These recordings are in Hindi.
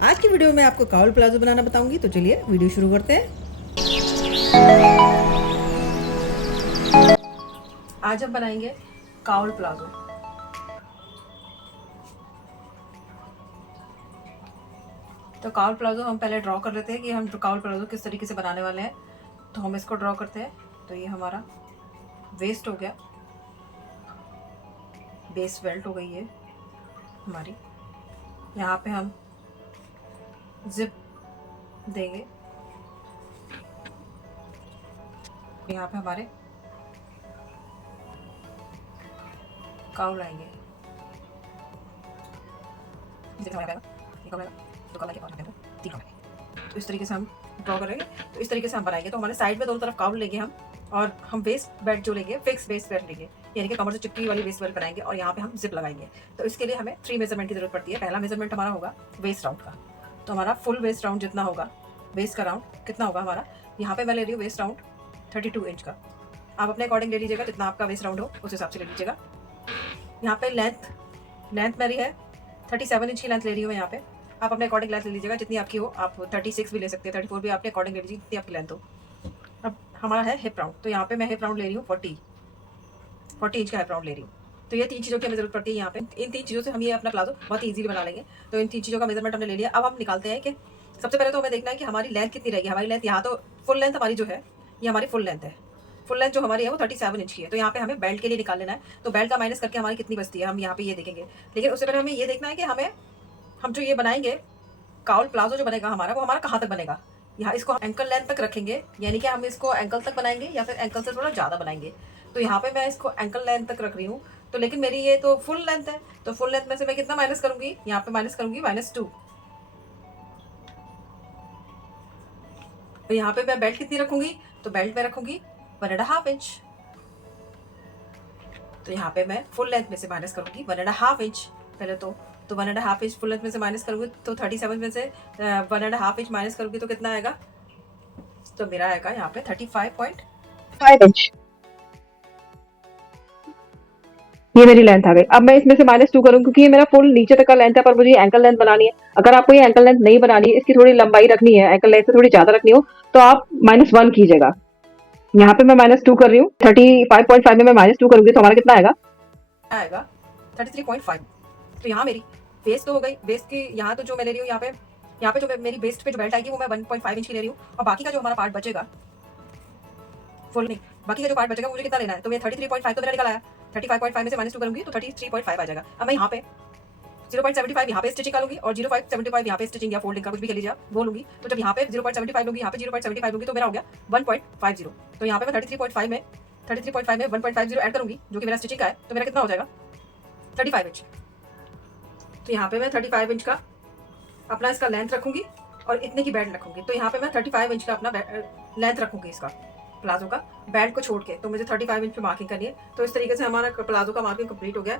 आज की वीडियो में आपको काउल प्लाजो बनाना बताऊंगी, तो चलिए वीडियो शुरू करते हैं। आज हम बनाएंगे काउल प्लाजो। तो काउल प्लाजो हम पहले ड्रॉ कर लेते हैं कि हम काउल प्लाजो किस तरीके से बनाने वाले हैं। तो हम इसको ड्रॉ करते हैं। तो ये हमारा वेस्ट हो गया, बेस बेल्ट हो गई है हमारी। यहाँ पे हम जिप देंगे, यहाँ पे हमारे काउल आएंगे। तो इस तरीके से हम ड्रॉ करेंगे। तो इस तरीके से हम बनाएंगे। तो हमारे साइड में दोनों तरफ काउल लेंगे हम, और हम वेस्ट बेल्ट जो लेंगे फिक्स वेस्ट बेल्ट लेंगे, यानी कि कमर से चिपकी वाली वेस्ट बेल्ट बनाएंगे और यहाँ पे हम जिप लगाएंगे। तो इसके लिए हमें 3 मेजरमेंट की जरूरत पड़ती है। पहला मेजरमेंट हमारा होगा वेस्ट राउंड का। तो हमारा फुल वेस्ट राउंड जितना होगा, वेस्ट का राउंड कितना होगा हमारा, यहाँ पे मैं ले रही हूँ वेस्ट राउंड 32 इंच का। आप अपने अकॉर्डिंग ले लीजिएगा, जितना आपका वेस्ट राउंड हो उस हिसाब से ले लीजिएगा। यहाँ पे लेंथ मेरी है 37 इंच की लेंथ ले रही हूँ यहाँ पे। आप अपने अकॉर्डिंग लेंथ ले लीजिएगा जितनी आपकी हो। आप 36 भी ले सकते हैं, 34 भी अपने अकॉर्डिंग ले लीजिए जितनी आपकी लेंथ हो। अब हमारा है हिप राउंड। तो यहाँ पे मैं हिप राउंड ले रही हूँ 40 इंच का हिप राउंड ले रही हूँ। तो ये 3 चीज़ों की हमें जरूरत पड़ती है यहाँ पे। इन 3 चीज़ों से हम ये अपना प्लाजो बहुत ईजिली बना लेंगे। तो इन 3 चीज़ों का मेजरमेंट हमने ले लिया। अब हम निकालते हैं कि सबसे पहले तो हमें देखना है कि हमारी लेंथ कितनी रहेगी। हमारी लेंथ यहाँ तो फुल लेंथ हमारी जो है, ये हमारी फुल लेंथ है। फुल लेंथ जो हमारी है वो 37 इंच की है। तो यहाँ पे हमें बेल्ट के लिए निकाल लेना है। तो बेल्ट का माइनस करके हमारी कितनी बचती है हम यहाँ पे ये देखेंगे। लेकिन उससे पहले हमें ये देखना है कि हम जो ये बनाएंगे काउल प्लाजो जो बनेगा हमारा, वो हमारा कहाँ तक बनेगा। यहाँ इसको हम एंकल लेंथ तक रखेंगे, यानी कि हम इसको एंकल तक बनाएंगे या फिर एंकल से थोड़ा ज़्यादा बनाएंगे। तो यहाँ पे मैं इसको एंकल लेंथ तक रख रही हूँ। तो लेकिन मेरी ये तो फुल लेंथ है। तो फुल लेंथ में से मैं कितना माइनस करूंगी, यहाँ पे माइनस करूंगी -2। तो यहाँ पे मैं बेल्ट कितनी रखूंगी, तो बेल्ट में रखूंगी 1.5 इंच। तो यहाँ पे मैं फुल लेंथ में से माइनस करूंगी 1.5 इंच पहले। तो 1.5 इंच फुल लेंथ में से माइनस करूंगी। तो 37 में से 1.5 इंच माइनस करूंगी तो कितना आएगा, तो मेरा आएगा यहाँ पे 35.5 इंच। ये मेरी लेंथ आ गई। अब मैं इसमें से -2 करूँ क्योंकि ये मेरा फुल नीचे तक का लेंथ है, पर मुझे एंकल लेंथ बनानी है। अगर आपको ये एंकल लेंथ नहीं बनानी है, इसकी थोड़ी लंबाई रखनी है, एंकल लेंथ से थोड़ी ज्यादा रखनी हो, तो आप -1 कीजिएगा। यहाँ पे मैं -2 कर रही हूँ। 35.5 में मैं -2 करूंगी तो हमारा कितना आएगा 33.5। तो यहाँ मेरी वेस्ट तो हो गई। वेस्ट की यहाँ तो जो मैं ले रही हूँ, यहाँ पे जो मेरी वेस्ट पे जो बेल्ट आएगी वो मैं 1.5 इंच की ले रही हूँ। और बाकी का जो हमारा पार्ट बचेगा, फुल नहीं, बाकी का जो पार्ट बचेगा मुझे कितना लेना है, तो मैं 33.5 तो मेरा निकल आया। 35.5 में से -2 करूंगी तो 33.5 आ जाएगा। अब मैं यहाँ पे 0.75 यहाँ पे स्टिचिंग का लूंगी और 0.75 यहाँ पे स्टिचिंग या फोल्डिंग का कुछ भी कह लीजिए आप, वो लूंगी। तो जब यहाँ पे 0.75 लूंगी, यहाँ पे 0.75 लूंगी, तो मेरा हो गया 1.50। तो यहाँ पे मैं 33.5 में 1.50 ऐड करूंगी जो कि मेरा स्टिचिंग का है। तो मेरा कितना हो जाएगा 35 इंच। तो यहाँ पे मैं 35 इंच का अपना इसका लेंथ रखूंगी और इतने की बेल्ट रखूंगी। तो यहाँ पे मैं 35 इंच का अपना लेंथ रखूंगी इसका प्लाजो का, बेल्ट को छोड़ के। तो मुझे 35 इंच पे मार्किंग करनी है। तो इस तरीके से हमारा प्लाजो का मार्किंग कंप्लीट हो गया।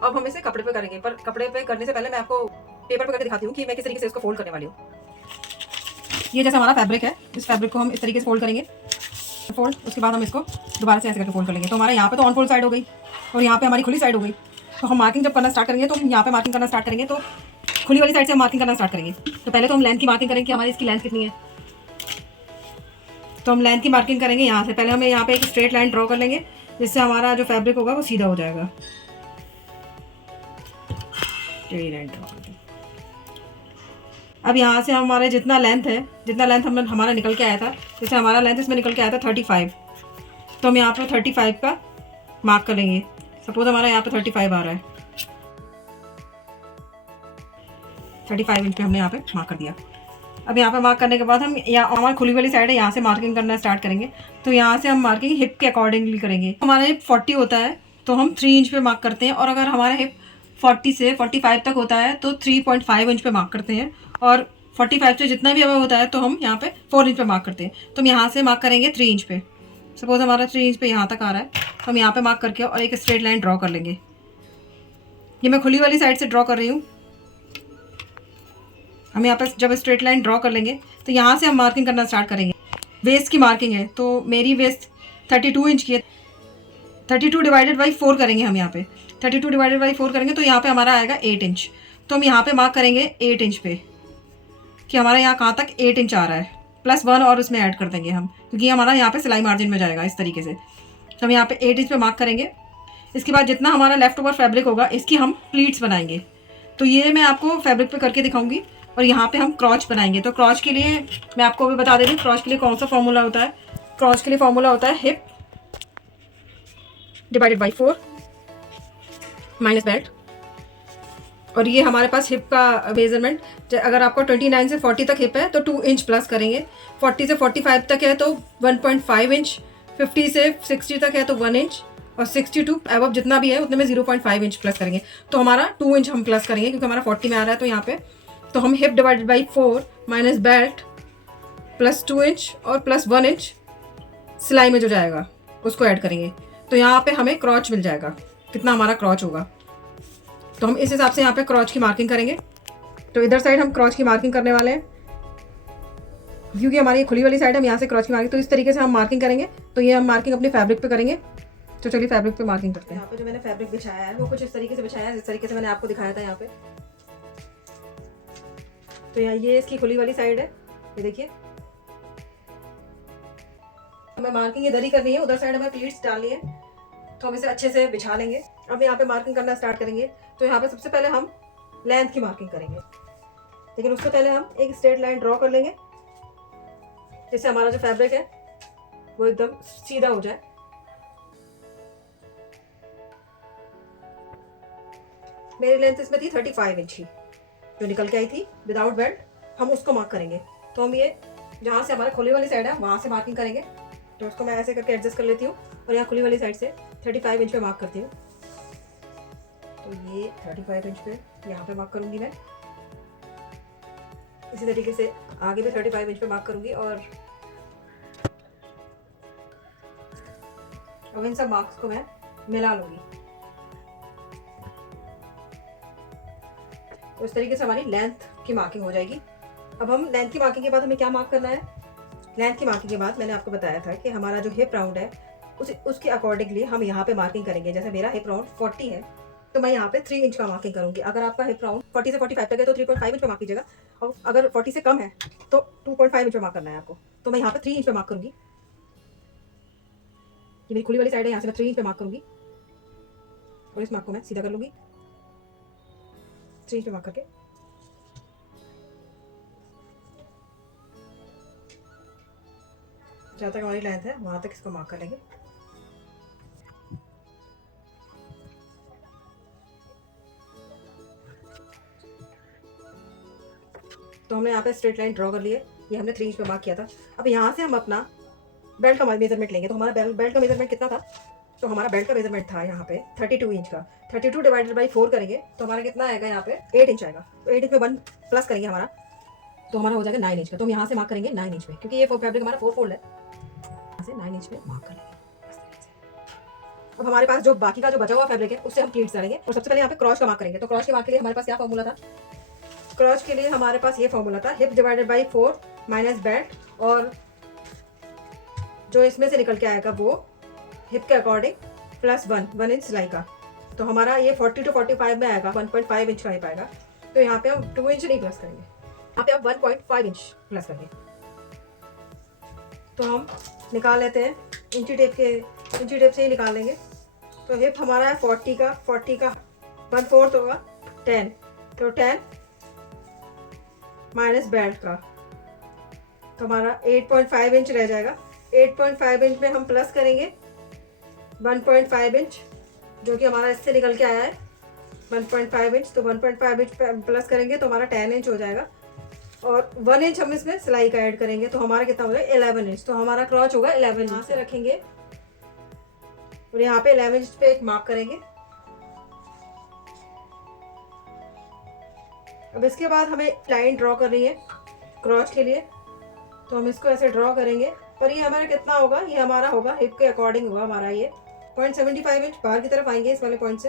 अब हम इसे कपड़े पे करेंगे, पर कपड़े पे करने से पहले मैं आपको पेपर पे करके दिखाती हूँ कि मैं किस तरीके से इसको फोल्ड करने वाली हूँ। ये जैसा हमारा फैब्रिक है, इस फैब्रिक को हम इस तरीके से फोल्ड करेंगे, फोल्ड। उसके बाद हम इसको दोबारा से ऐसे करके फोल्ड कर लेंगे। तो हमारे यहाँ पे तो ऑन फोल्ड साइड हो गई और यहाँ पे हमारी खुली साइड हो गई। तो हम मार्किंग जब करना स्टार्ट करेंगे, तो हम यहाँ पे मार्किंग करना स्टार्ट करेंगे, तो खुली वाली साइड से हम मार्किंग करना स्टार्ट करेंगे। तो पहले तो हम लेंथ की मार्किंग करेंगे कि हमारी इसकी लेंथ कितनी है। तो हम लेंथ की मार्किंग करेंगे यहाँ से। पहले हमें यहाँ पे एक स्ट्रेट लाइन ड्रॉ कर लेंगे, जिससे हमारा जो फैब्रिक होगा वो सीधा हो जाएगा। स्ट्रेट लाइन ड्रॉ करके अब यहाँ से हमारे जितना लेंथ हमने हमारा निकल के आया था, जैसे हमारा लेंथ इसमें निकल के आया था 35। तो हम यहाँ पे 35 का मार्क करेंगे। सपोज हमारा यहाँ पे 35 आ रहा है, 35 इंच पे हमने यहाँ पे मार्क कर दिया। अब यहाँ पे मार्क करने के बाद हम यहाँ हमारी खुली वाली साइड है, यहाँ से मार्किंग करना स्टार्ट करेंगे। तो यहाँ से हम मार्किंग हिप के अकॉर्डिंगली करेंगे। हमारा हिप 40 होता है तो हम 3 इंच पे मार्क करते हैं, और अगर हमारा हिप 40 से 45 तक होता है तो 3.5 इंच पे मार्क करते हैं, और 45 से जितना भी हमें होता है तो हम यहाँ पे 4 इंच पे मार्क करते हैं। तो हम यहाँ से मार्क करेंगे 3 इंच पे। सपोज हमारा 3 इंच पे यहाँ तक आ रहा है, तो हम यहाँ पे मार्क करके और एक स्ट्रेट लाइन ड्रॉ कर लेंगे। ये मैं खुली वाली साइड से ड्रॉ कर रही हूँ। हम यहाँ पे जब स्ट्रेट लाइन ड्रॉ कर लेंगे तो यहाँ से हम मार्किंग करना स्टार्ट करेंगे। वेस्ट की मार्किंग है, तो मेरी वेस्ट 32 इंच की है। 32 डिवाइडेड बाई 4 करेंगे हम यहाँ पे। 32 डिवाइडेड बाई 4 करेंगे तो यहाँ पे हमारा आएगा 8 इंच। तो हम यहाँ पे मार्क करेंगे 8 इंच पे। कि हमारा यहाँ कहाँ तक 8 इंच आ रहा है, +1 और उसमें ऐड कर देंगे हम, क्योंकि हमारा यहाँ पे सिलाई मार्जिन में जाएगा इस तरीके से। तो हम यहाँ पे 8 इंच पे मार्क करेंगे। इसके बाद जितना हमारा लेफ्ट ओवर फैब्रिक होगा इसकी हम प्लीट्स बनाएंगे। तो ये मैं आपको फैब्रिक पे करके दिखाऊंगी। और यहाँ पे हम क्रॉच बनाएंगे। तो क्रॉच के लिए मैं आपको अभी बता दे रही हूँ क्रॉच के लिए कौन सा फॉर्मूला होता है। क्रॉच के लिए फॉर्मूला होता है hip divided by 4 minus belt. और ये हमारे पास हिप का मेजरमेंट, अगर आपको 29 से 40 तक हिप है तो 2 इंच प्लस करेंगे, 40 से 45 तक है तो 1.5 इंच, 50 से 60 तक है तो 1 इंच, और 62 अब जितना भी है उतने में 0.5 इंच प्लस करेंगे। तो हमारा 2 इंच हम प्लस करेंगे क्योंकि हमारा 40 में आ रहा है। तो यहाँ पे तो हम hip divided by 4 minus belt plus 2 inch और प्लस 1 इंच सिलाई में जो जाएगा उसको ऐड करेंगे। तो यहाँ पे हमें क्रॉच मिल जाएगा, कितना हमारा क्रॉच होगा। तो हम इस हिसाब से यहाँ पे क्रॉच की मार्किंग करेंगे। तो इधर साइड हम क्रॉच की मार्किंग करने वाले हैं, क्योंकि हमारी खुली वाली साइड हम यहाँ से क्रॉच की मार्किंग, तो इस तरीके से हम मार्किंग करेंगे। तो ये हम मार्किंग अपने फैब्रिक पे करेंगे। तो चलिए फैब्रिक पे मार्किंग करते हैं। यहाँ पे जो मैंने फैब्रिक बिछाया है वो कुछ इस तरीके से बिछाया है जिस तरीके से मैंने आपको दिखाया था यहाँ पे। तो यहाँ ये इसकी खुली वाली साइड है, ये देखिए। हमें मार्किंग इधर ही करनी है, उधर साइड हमें प्लीट्स डालनी है। तो हम इसे अच्छे से बिछा लेंगे। अब यहाँ पे मार्किंग करना स्टार्ट करेंगे। तो यहाँ पे सबसे पहले हम लेंथ की मार्किंग करेंगे, लेकिन उससे पहले हम एक स्ट्रेट लाइन ड्रॉ कर लेंगे जिससे हमारा जो फैब्रिक है वो एकदम सीधा हो जाए। मेरी लेंथ इसमें थी 35 इंच की, जो निकल के आई थी विदाउट बेल्ट, हम उसको मार्क करेंगे। तो हम ये जहाँ से हमारा खुली वाली साइड है वहाँ से मार्किंग करेंगे। तो उसको मैं ऐसे करके एडजस्ट कर लेती हूँ और यहाँ खुली वाली साइड से 35 इंच पे मार्क करती हूँ। तो ये 35 इंच पे यहाँ पे मार्क करूँगी मैं। इसी तरीके से आगे भी 35 इंच पे मार्क करूँगी। और अब इन सब मार्क्स को मैं मिला लूँगी। तो इस तरीके से हमारी लेंथ की मार्किंग हो जाएगी। अब हम लेंथ की मार्किंग के बाद हमें क्या मार्क करना है। लेंथ की मार्किंग के बाद मैंने आपको बताया था कि हमारा जो हिप राउंड है उसके अकॉर्डिंगली हम यहाँ पे मार्किंग करेंगे। जैसे मेरा हिप राउंड 40 है तो मैं यहाँ पे 3 इंच का मार्किंग करूँगी। अगर आपका हिप राउंड 40 से 45 तक है तो 3.5 इंच पे मार्क कीजिएगा, और अगर 40 से कम है तो 2.5 इंच पे मार्क करना है आपको। तो मैं यहाँ पे 3 इंच पे मार्क करूँगी। ये मेरी खुली वाली साइड है, यहाँ से मैं 3 इंच पे मार्क करूँगी और इस मार्क को मैं सीधा कर लूँगी 3 इंच पे मार्क करके। जहाँ तक हमारी लेंथ है वहाँ तक इसको मार्क कर लेंगे। तो हमने यहाँ पे स्ट्रेट लाइन ड्रॉ कर ली है, ये हमने 3 इंच पे मार्क किया था। अब यहाँ से हम अपना बेल्ट का मेजरमेंट लेंगे। तो हमारा बेल्ट का मेजरमेंट कितना था। तो हमारा बेल्ट का मेजरमेंट था यहाँ पे 32 इंच का। 32 डिवाइडेड बाई 4 करेंगे तो हमारा कितना आएगा, यहाँ पे 8 इंच आएगा। तो 8 इंच में 1 प्लस करेंगे हमारा, तो हमारा हो जाएगा 9 इंच का। तो हम यहाँ से मार्क करेंगे 9 इंच पे, क्योंकि ये फैब्रिक हमारा 4 फोल्ड है। यहाँ से 9 इंच पे मार्क करेंगे। अब हमारे पास जो बाकी का जो बचा हुआ फैब्रिक है उससे हम प्लीट्स करेंगे। और सबसे पहले यहाँ पे क्रॉच का मार्क करेंगे। तो क्रॉच के मार्क के लिए हमारे पास क्या फॉर्मूला था। क्रॉच के लिए हमारे पास ये फॉर्मूला था hip divided by 4 minus belt, और जो इसमें से निकल के आएगा वो हिप के अकॉर्डिंग +1 इंच सिलाई का। तो हमारा ये 40 to 45 में आएगा, 1.5 इंच का हिप आएगा। तो यहाँ पे हम 2 इंच नहीं प्लस करेंगे, यहाँ पे हम 1.5 इंच प्लस करेंगे। तो हम निकाल लेते हैं इंची टेप से ही निकाल लेंगे। तो हिप हमारा है 40 का 1/4 होगा 10, तो 10 माइनस बेल्ट का, तो हमारा 8.5 इंच रह जाएगा। 8.5 इंच में हम प्लस करेंगे 1.5 इंच, जो कि हमारा इससे निकल के आया है 1.5 इंच। तो 1.5 इंच प्लस करेंगे तो हमारा 10 इंच हो जाएगा, और 1 इंच हम इसमें सिलाई का ऐड करेंगे तो हमारा कितना हो जाएगा 11 इंच। तो हमारा क्रॉच होगा 11 इंच। यहाँ से रखेंगे और यहाँ पे 11 इंच पे एक मार्क करेंगे। अब इसके बाद हमें लाइन ड्रॉ करनी है क्रॉच के लिए। तो हम इसको ऐसे ड्रॉ करेंगे, पर ये हमारा कितना होगा, ये हमारा होगा हिप के अकॉर्डिंग होगा हमारा ये 0.75 इंच बाहर की तरफ आएंगे इस वाले पॉइंट से।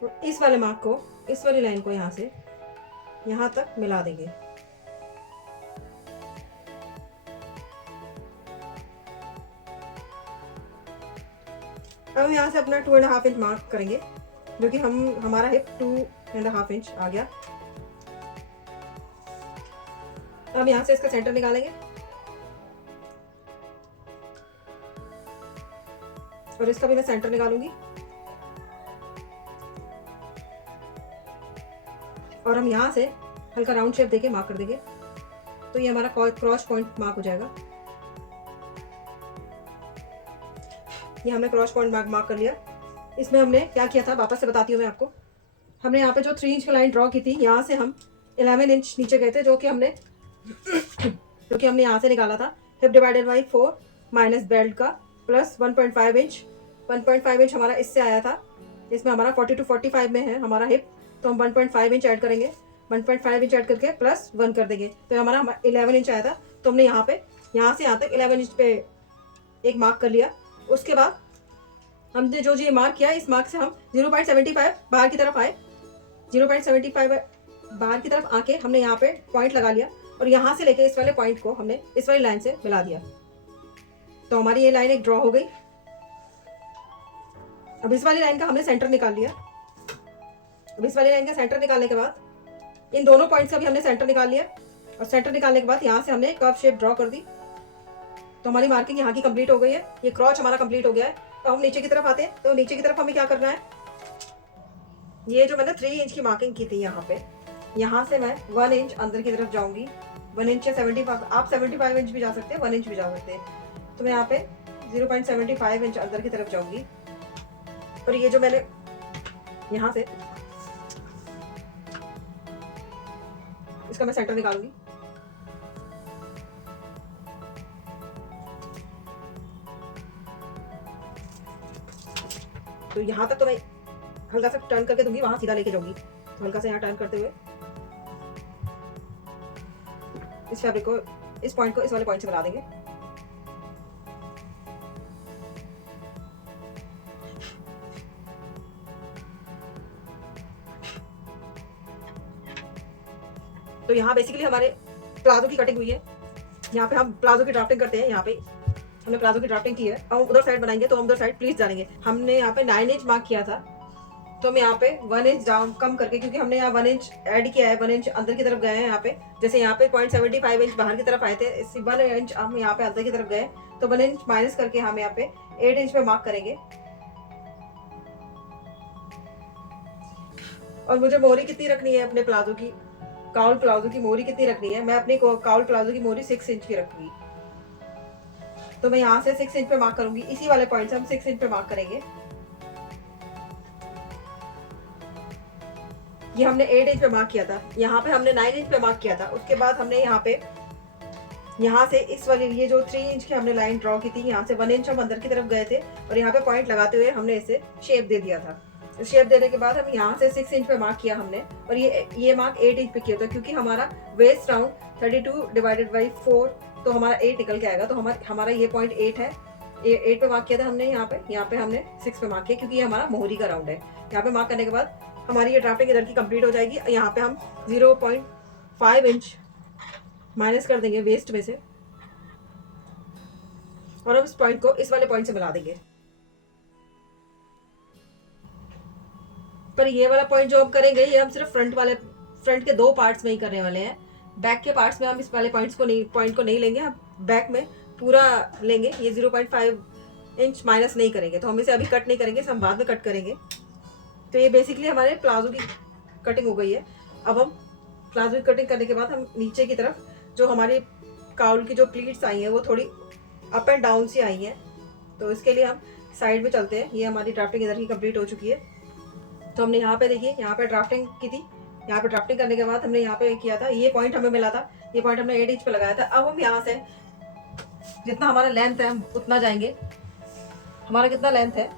तो इस वाले मार्क को, इस वाली लाइन को यहाँ से यहाँ तक मिला देंगे। अब हम यहाँ से अपना 2.5 इंच मार्क करेंगे जो कि हमारा हिप 2.5 इंच आ गया। अब यहाँ से इसका सेंटर निकालेंगे और इसका भी मैं सेंटर निकालूंगी और हम यहाँ से हल्का राउंड शेप देके मार्क कर देंगे। तो ये हमारा क्रॉस पॉइंट मार्क हो जाएगा। ये हमने क्रॉस पॉइंट मार्क कर लिया। इसमें हमने क्या किया था वापस से बताती हूँ मैं आपको। हमने यहाँ पे जो 3 इंच की लाइन ड्रॉ की थी, यहाँ से हम 11 इंच नीचे गए थे, जो कि हमने यहाँ से निकाला था। Hip divided by 4 minus belt का प्लस 1.5 इंच। 1.5 इंच हमारा इससे आया था। इसमें हमारा 40 to 45 में है हमारा हिप, तो हम 1.5 इंच ऐड करेंगे। 1.5 इंच ऐड करके प्लस 1 कर देंगे, तो हमारा 11 इंच आया था। तो हमने यहाँ से यहाँ तक 11 इंच पे एक मार्क कर लिया। उसके बाद हमने जो ये मार्क किया, इस मार्क से हम 0.75 बाहर की तरफ आए। 0.75 बाहर की तरफ आके हमने यहाँ पे पॉइंट लगा लिया और यहाँ से लेके इस वाले पॉइंट को हमने इस वाली लाइन से मिला दिया। तो हमारी ये लाइन एक ड्रॉ हो गई। अब इस वाली लाइन का हमने सेंटर निकाल लिया। अब इस वाली लाइन का सेंटर निकालने के बाद इन दोनों पॉइंट्स का भी हमने सेंटर निकाल लिया और सेंटर निकालने के बाद यहाँ से हमने कर्व शेप ड्रॉ कर दी। तो हमारी मार्किंग यहाँ की कंप्लीट हो गई है। ये क्रॉच हमारा कंप्लीट हो गया है। तो हम नीचे की तरफ आते हैं। तो नीचे की तरफ हमें क्या करना है, ये जो मैंने 3 इंच की मार्किंग की थी यहाँ पे, यहाँ से मैं 1 इंच अंदर की तरफ जाऊंगी। 1 इंच या 75, आप 75 इंच भी जा सकते हैं, 1 इंच भी जा सकते हैं। तो मैं यहाँ पे 0.75 इंच अंदर की तरफ जाऊंगी और ये जो मैंने यहाँ से इसका मैं सेंटर निकालूंगी। तो यहाँ तक तो मैं हल्का सा टर्न करके दूंगी, वहां सीधा लेके जाऊंगी। तो हल्का सा यहाँ टर्न करते हुए इस फैब्रिक को, इस पॉइंट को इस वाले पॉइंट से मिला देंगे। तो यहाँ बेसिकली हमारे प्लाजो की कटिंग हुई है। यहाँ पे हम प्लाजो की ड्राफ्टिंग करते हैं। यहाँ पे हमने प्लाजो की ड्राफ्टिंग की है। हम उधर साइड बनाएंगे तो हम उधर साइड प्लीज जानेंगे। हमने यहाँ पे 9 इंच मार्क किया था, तो हम यहाँ पे 1 इंच डाउन कम करके, क्योंकि हमने यहाँ 1 इंच ऐड किया है, 1 इंच अंदर की तरफ गए हैं। यहाँ पे जैसे यहाँ पे 0.75 इंच बाहर की तरफ आए थे, इस 1 इंच हम यहाँ पे अंदर की तरफ गए, तो 1 इंच माइनस करके हम यहाँ पे 8 इंच पे मार्क करेंगे। और मुझे मोहरी कितनी रखनी है अपने प्लाजो की, काउल प्लाजो की मोहरी कितनी रखनी है, मैं अपनी काउल प्लाजो की मोहरी 6 इंच की रखूंगी। तो मैं यहाँ से 6 इंच पे मार्क करूंगी। इसी वाले पॉइंट से हम 6 इंच पे मार्क करेंगे। ये हमने 8 इंच पे मार्क किया था। यहाँ पे हमने 9 इंच पे मार्क किया था। उसके बाद हमने यहाँ से इस वाली ये जो 3 इंच की हमने लाइन ड्रॉ की थी, यहाँ से 1 इंच हम अंदर की तरफ गए थे और यहाँ पे पॉइंट लगाते हुए हमने इसे शेप दे दिया था। तो शेप देने के बाद हम यहाँ से 6 इंच पे मार्क किया हमने, और ये मार्क 8 इंच पे किया था, क्योंकि हमारा वेस्ट राउंड 32 डिवाइडेड बाई 4, तो हमारा 8 निकल के आएगा। तो हमारा ये पॉइंट 8 है। ये 8 पे मार्क किया था हमने। यहाँ पे हमने 6 पे मार्क किया, क्योंकि ये हमारा मोहरी का राउंड है। यहाँ पे मार्क करने के बाद हमारी ये ड्राफ्टिंग इधर की कंप्लीट हो जाएगी। यहाँ पे हम 0.5 इंच माइनस कर देंगे वेस्ट में से, और हम इस पॉइंट को इस वाले पॉइंट से मिला देंगे। पर ये वाला पॉइंट जो हम करेंगे, ये हम सिर्फ फ्रंट के 2 पार्ट्स में ही करने वाले हैं। बैक के पार्ट्स में हम इस वाले पॉइंट को नहीं लेंगे, हम बैक में पूरा लेंगे। ये 0.5 इंच माइनस नहीं करेंगे, तो हम इसे अभी कट नहीं करेंगे, इसे हम बाद में कट करेंगे। तो ये बेसिकली हमारे प्लाजो की कटिंग हो गई है। अब हम प्लाजो की कटिंग करने के बाद हम नीचे की तरफ जो हमारी काउल की जो प्लीट्स आई हैं, वो थोड़ी अप एंड डाउन सी आई हैं, तो इसके लिए हम साइड में चलते हैं। ये हमारी ड्राफ्टिंग इधर की कंप्लीट हो चुकी है। तो हमने यहाँ पे देखिए, यहाँ पे ड्राफ्टिंग की थी। यहाँ पे ड्राफ्टिंग करने के बाद हमने यहाँ पे किया था, ये पॉइंट हमें मिला था, ये पॉइंट हमने 8 इंच पे लगाया था। अब हम यहाँ से जितना हमारा लेंथ है हम उतना जाएंगे। हमारा कितना लेंथ है,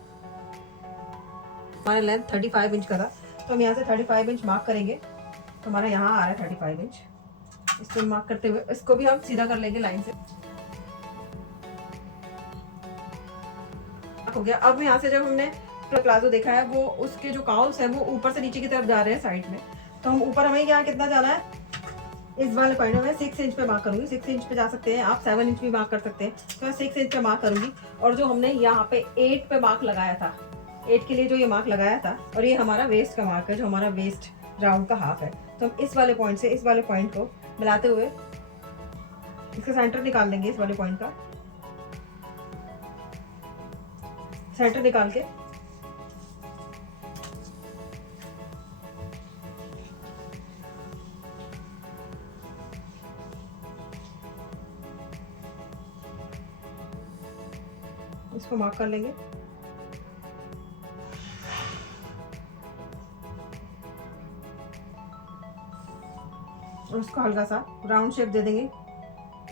हमारा लेंथ 35 इंच का था, तो हम यहाँ से 35 इंच मार्क करेंगे। तो हमारा यहाँ आ रहा है 35 इंच। इसको मार्क करते हुए इसको भी हम सीधा कर लेंगे लाइन से। हो गया। अब यहाँ से जब हमने प्लाजो देखा है, वो उसके जो काउल्स है वो ऊपर से नीचे की तरफ जा रहे हैं साइड में, तो हम ऊपर हमें यहाँ कितना जाना है, इस वाले पॉइंट में मैं 6 इंच पे मार्क करूंगी। 6 इंच पे जा सकते हैं आप, 7 इंच भी मार्क कर सकते हैं। तो मैं 6 इंच पे मार्क करूंगी। और जो हमने यहाँ पे 8 पे मार्क लगाया था, 8 के लिए जो ये मार्क लगाया था, और ये हमारा वेस्ट का मार्क है, जो हमारा वेस्ट राउंड का हाफ है। तो हम इस वाले पॉइंट से इस वाले पॉइंट को मिलाते हुए इसका सेंटर निकाल देंगे। इस वाले पॉइंट का सेंटर निकाल के इसको मार्क कर लेंगे। और उसको हल्का सा राउंड शेप दे देंगे।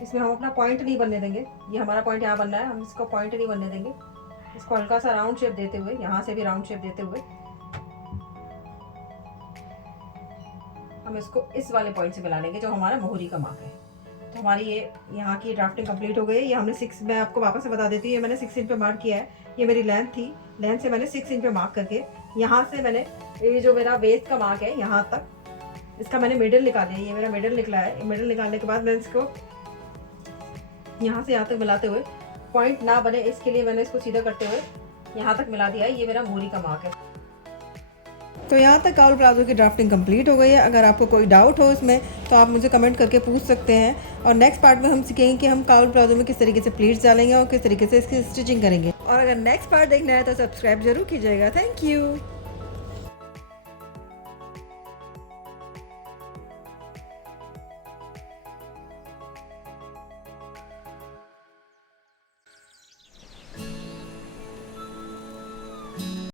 इसमें हम अपना पॉइंट नहीं बनने देंगे, ये हमारा पॉइंट यहाँ बनना है, हम इसको पॉइंट नहीं बनने देंगे। इसको हल्का सा राउंड शेप देते हुए, यहाँ से भी राउंड शेप देते हुए हम इसको इस वाले पॉइंट से मिला लेंगे, जो हमारा मोहरी का मार्क है। तो हमारी ये यहाँ की ड्राफ्टिंग कंप्लीट हो गई है। ये हमने 6, मैं आपको वापस से बता देती हूँ, ये मैंने 6 इंच पे मार्क किया है। ये मेरी लेंथ थी, लेंथ से मैंने 6 इंच पे मार्क करके यहाँ से मैंने ये जो मेरा वेस्ट का मार्क है यहाँ तक, इसका मैंने मिडल निकाला है। ये मेरा मिडल निकला है। मिडल निकालने के बाद मैंने इसको यहाँ से यहाँ तक मिलाते हुए, पॉइंट ना बने इसके लिए मैंने इसको सीधा करते हुए यहाँ तक मिला दिया है। ये मेरा मोहरी का मार्क है। तो यहाँ तक काउल प्लाजो की ड्राफ्टिंग कंप्लीट हो गई है। अगर आपको कोई डाउट हो इसमें तो आप मुझे कमेंट करके पूछ सकते हैं। और नेक्स्ट पार्ट में हम सीखेंगे कि हम काउल प्लाजो में किस तरीके से प्लीट्स डालेंगे और किस तरीके से इसकी स्टिचिंग करेंगे। और अगर नेक्स्ट पार्ट देखना है तो सब्सक्राइब जरूर कीजिएगा। Thank you.